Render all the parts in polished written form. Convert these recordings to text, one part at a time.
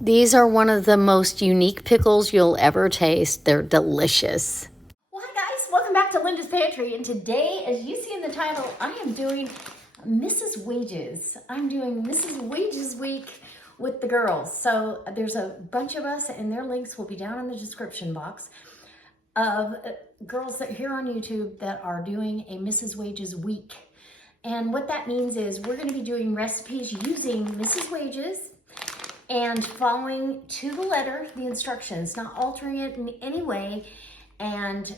These are one of the most unique pickles you'll ever taste. They're delicious. Well, hi guys, welcome back to Linda's Pantry. And today, as you see in the title, I am doing Mrs. Wages. I'm doing Mrs. Wages Week with the girls. So there's a bunch of us, and their links will be down in the description box, of girls that here on YouTube that are doing a Mrs. Wages Week. And what that means is we're going to be doing recipes using Mrs. Wages and following to the letter the instructions, not altering it in any way, and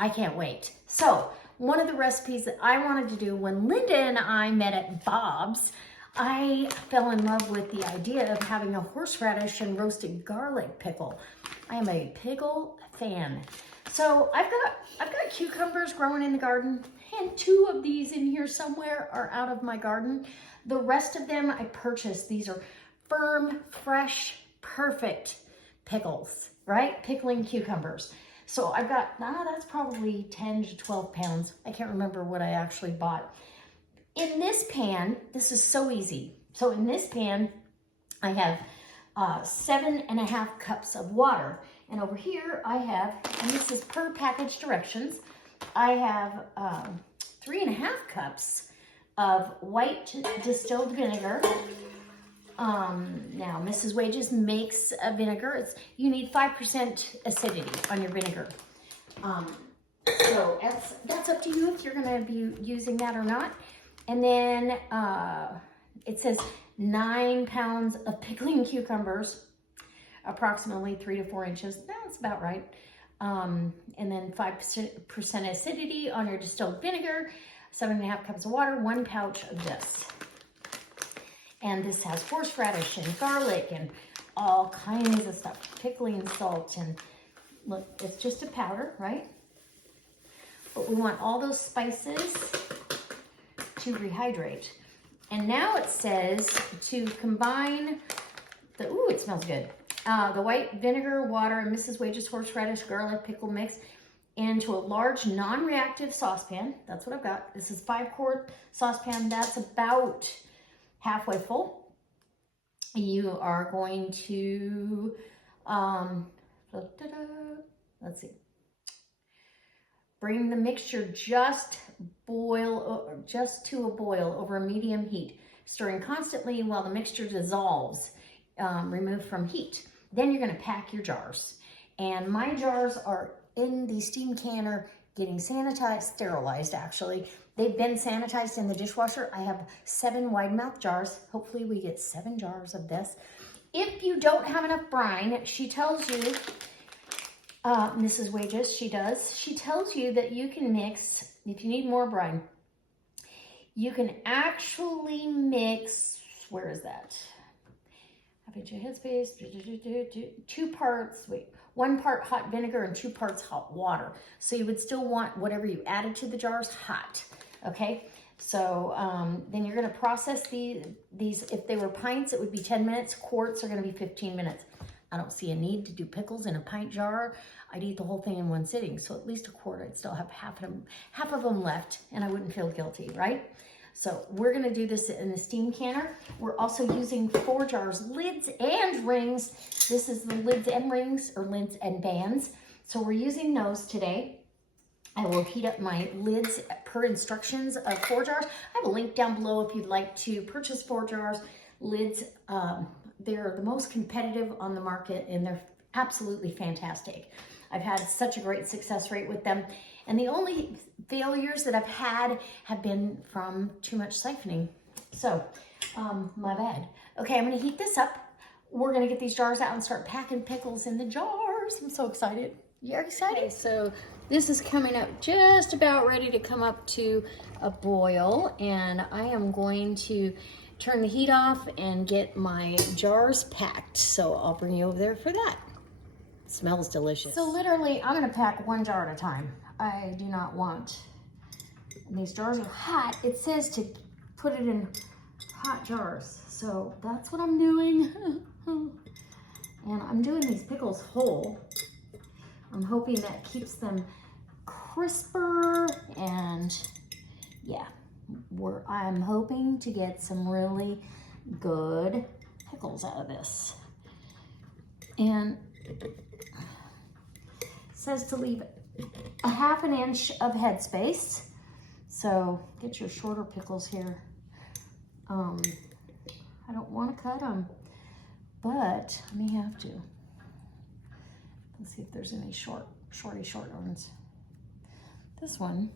I can't wait. So one of the recipes that I wanted to do when Linda and I met at Bob's, I fell in love with the idea of having a horseradish and roasted garlic pickle. I am a pickle fan. So I've got cucumbers growing in the garden, and 2 of these in here somewhere are out of my garden. The rest of them I purchased. These are firm, fresh, perfect pickles, right? Pickling cucumbers. So I've got, that's probably 10 to 12 pounds. I can't remember what I actually bought. In this pan, this is so easy. So in this pan, I have 7.5 cups of water. And over here I have, and this is per package directions, I have 3.5 cups of white distilled vinegar. Now Mrs. Wages makes a vinegar. You need 5% acidity on your vinegar. So that's up to you if you're gonna be using that or not. And then it says 9 pounds of pickling cucumbers, approximately 3 to 4 inches. That's about right. And then 5% acidity on your distilled vinegar, 7.5 cups of water, 1 pouch of this. And this has horseradish and garlic and all kinds of stuff, pickling salt, and look, it's just a powder, right? But we want all those spices to rehydrate. And now it says to combine the, ooh, it smells good. The white vinegar, water, and Mrs. Wages horseradish garlic pickle mix into a large non-reactive saucepan. That's what I've got. This is 5-quart saucepan. That's about halfway full. You are going to, let's see, bring the mixture just to a boil over a medium heat, stirring constantly while the mixture dissolves, removed from heat. Then you're going to pack your jars. And my jars are in the steam canner, getting sanitized, sterilized actually. They've been sanitized in the dishwasher. I have 7 wide mouth jars. Hopefully we get 7 jars of this. If you don't have enough brine, she tells you, Mrs. Wages, she tells you that you can mix, if you need more brine, you can actually mix, where is that? Having your headspace, 2 parts, 1 part hot vinegar and 2 parts hot water. So you would still want whatever you added to the jars hot, okay? So then you're gonna process these, if they were pints, it would be 10 minutes, quarts are gonna be 15 minutes. I don't see a need to do pickles in a pint jar. I'd eat the whole thing in one sitting. So at least a quart, I'd still have half of them left, and I wouldn't feel guilty, right? So we're gonna do this in the steam canner. We're also using 4 jars, lids and rings. This is the lids and rings, or lids and bands. So we're using those today. I will heat up my lids per instructions of 4 jars. I have a link down below if you'd like to purchase 4 jars. Lids, they're the most competitive on the market, and they're absolutely fantastic. I've had such a great success rate with them. And the only failures that I've had have been from too much siphoning. So, my bad. Okay, I'm gonna heat this up. We're gonna get these jars out and start packing pickles in the jars. I'm so excited. You're excited? Okay, so this is coming up just about ready to come up to a boil, and I am going to turn the heat off and get my jars packed. So I'll bring you over there for that. It smells delicious. So literally, I'm gonna pack 1 jar at a time. I do not want, and these jars are hot. It says to put it in hot jars. So that's what I'm doing. And I'm doing these pickles whole. I'm hoping that keeps them crisper, and yeah, I'm hoping to get some really good pickles out of this. And it says to leave a ½ inch of headspace. So get your shorter pickles here. I don't want to cut them, but I may have to. Let's see if there's any short ones. This one,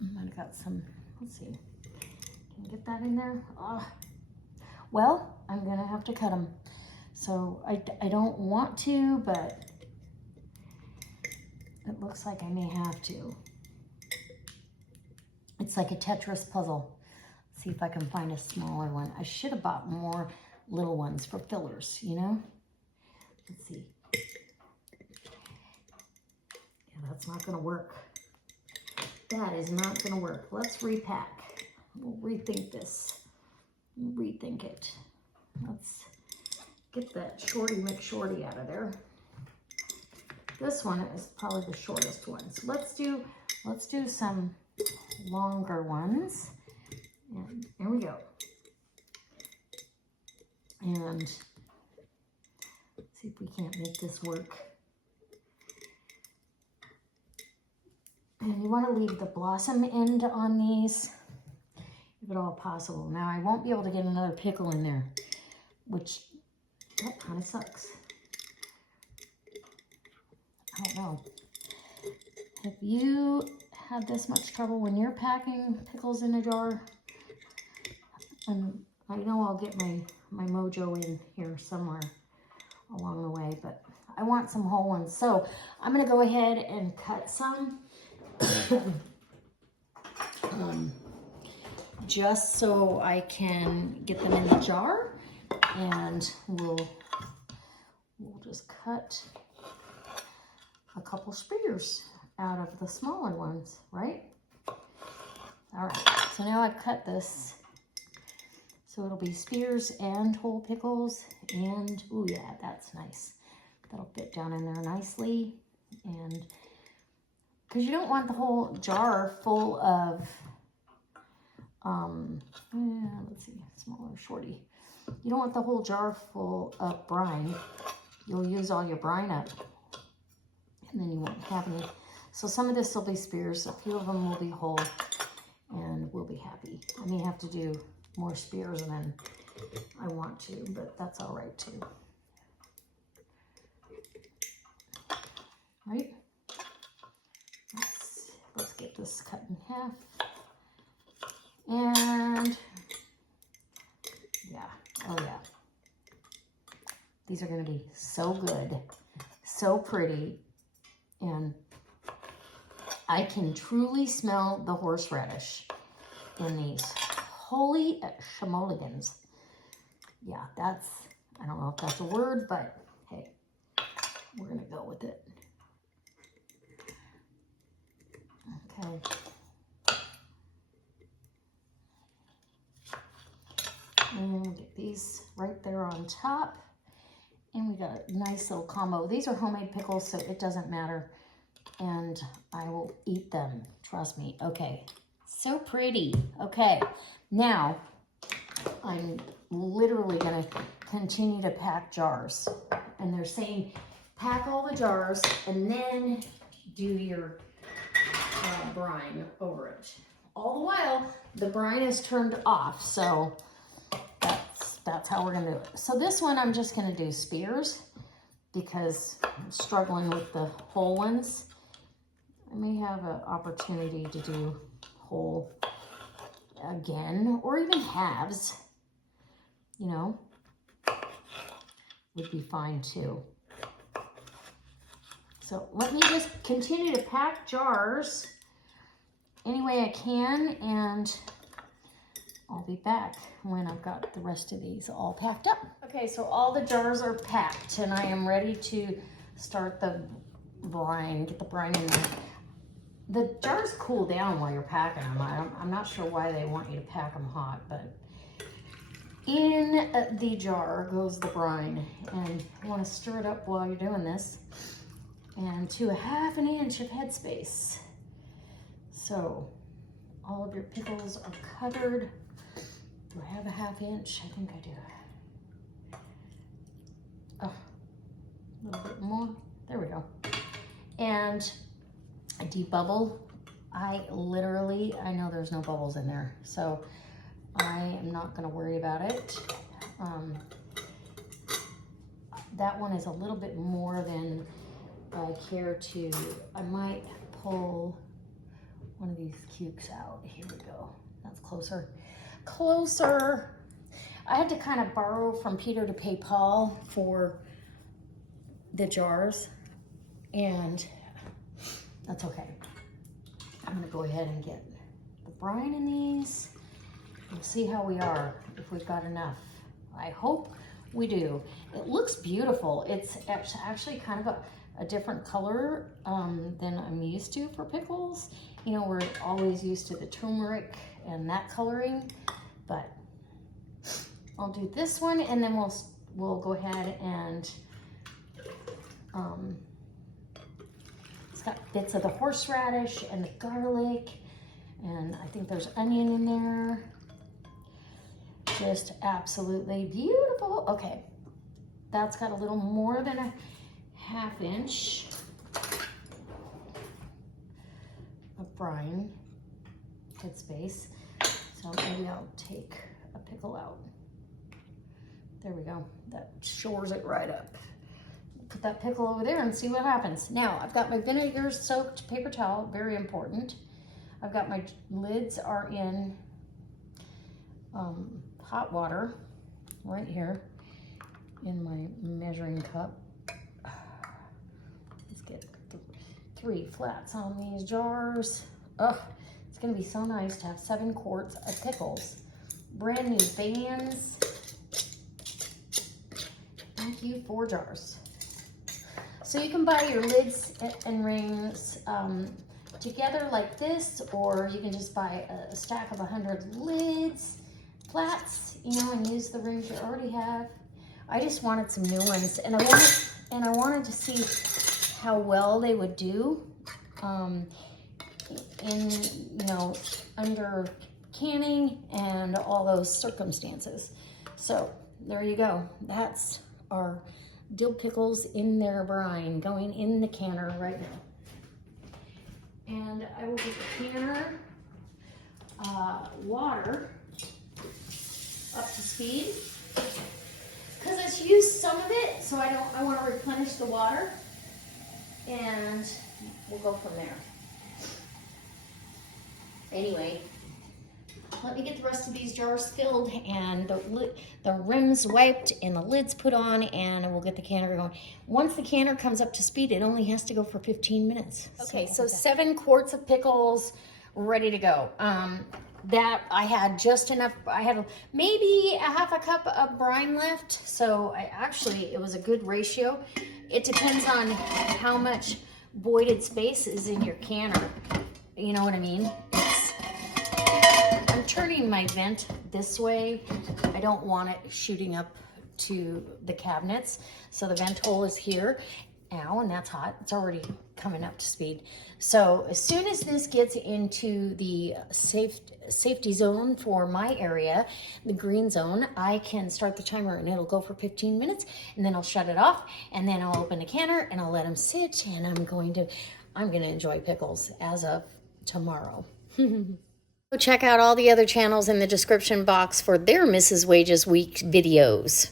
I might have got some, let's see. Can you get that in there? Well, I'm gonna have to cut them. So I don't want to, but it looks like I may have to. It's like a Tetris puzzle. Let's see if I can find a smaller one. I should have bought more little ones for fillers, you know? Let's see. Yeah, that's not gonna work. That is not gonna work. Let's repack. We'll rethink this. Rethink it. Let's get that Shorty McShorty out of there. This one is probably the shortest one. So let's do some longer ones. And there we go. And see if we can't make this work. And you want to leave the blossom end on these, if at all possible. Now I won't be able to get another pickle in there, which that kind of sucks. I don't know. Have you had this much trouble when you're packing pickles in a jar? And I know I'll get my mojo in here somewhere along the way, but I want some whole ones. So I'm gonna go ahead and cut some. Just so I can get them in the jar, and we'll just cut a couple spears out of the smaller ones, right? All right, so now I've cut this. So it'll be spears and whole pickles, and oh yeah, that's nice. That'll fit down in there nicely. And because you don't want the whole jar full of, let's see, smaller shorty. You don't want the whole jar full of brine. You'll use all your brine up, and then you won't have any. So some of this will be spears, a few of them will be whole, and we'll be happy. I may have to do more spears than I want to, but that's all right too. Right? Let's get this cut in half. And yeah, oh yeah. These are gonna be so good, so pretty, and I can truly smell the horseradish in these. Holy schmoligans. Yeah, that's, I don't know if that's a word, but hey, we're gonna go with it. Okay. And we'll get these right there on top. And we got a nice little combo. These are homemade pickles, so it doesn't matter. And I will eat them, trust me. Okay, so pretty. Okay, now I'm literally gonna continue to pack jars. And they're saying pack all the jars and then do your brine over it. All the while, the brine is turned off, so that's how we're gonna do it. So this one, I'm just gonna do spears because I'm struggling with the whole ones. I may have an opportunity to do whole again, or even halves, you know, would be fine too. So let me just continue to pack jars any way I can, and I'll be back when I've got the rest of these all packed up. Okay, so all the jars are packed, and I am ready to start the brine, get the brine in there. The jars cool down while you're packing them. I'm not sure why they want you to pack them hot, but in the jar goes the brine, and you want to stir it up while you're doing this, and to a ½ inch of headspace. So all of your pickles are covered. Do I have a ½ inch? I think I do. and I debubble. I know there's no bubbles in there, so I am not gonna worry about it. That one is a little bit more than I care to. I might pull one of these cukes out. Here we go. That's closer. Closer. I had to kind of borrow from Peter to pay Paul for the jars, and that's okay. I'm gonna go ahead and get the brine in these. We'll see how we are, if we've got enough. I hope we do. It looks beautiful. It's actually kind of a different color than I'm used to for pickles. You know, we're always used to the turmeric and that coloring, but I'll do this one, and then we'll go ahead and it's got bits of the horseradish and the garlic, and I think there's onion in there. Just absolutely beautiful. Okay, that's got a little more than a ½ inch of brine. Good space. So maybe I'll take a pickle out. There we go. That shores it right up. Put that pickle over there and see what happens. Now, I've got my vinegar soaked paper towel, very important. I've got my lids are in hot water right here in my measuring cup. Let's get 3 flats on these jars. Ugh, it's gonna be so nice to have 7 quarts of pickles. Brand new bands. Thank you, 4 jars. So you can buy your lids and rings together like this, or you can just buy a stack of 100 lids, flats, you know, and use the rings you already have. I just wanted some new ones, and I wanted to see how well they would do in, you know, under canning and all those circumstances. So there you go. That's our dill pickles in their brine going in the canner right now. And I will get the canner water up to speed, because it's used some of it, so I want to replenish the water, and we'll go from there. Anyway, let me get the rest of these jars filled and the rims wiped and the lids put on, and we'll get the canner going. Once the canner comes up to speed, it only has to go for 15 minutes. Okay, so 7 quarts of pickles ready to go. That I had just enough. I had maybe a ½ cup of brine left, so it was a good ratio. It depends on how much voided space is in your canner. You know what I mean? I'm turning my vent this way. I don't want it shooting up to the cabinets. So the vent hole is here. Ow, and that's hot. It's already coming up to speed. So as soon as this gets into the safety zone for my area, the green zone, I can start the timer, and it'll go for 15 minutes, and then I'll shut it off, and then I'll open the canner and I'll let them sit, and I'm going to enjoy pickles as of tomorrow. Check out all the other channels in the description box for their Mrs. Wages Week videos.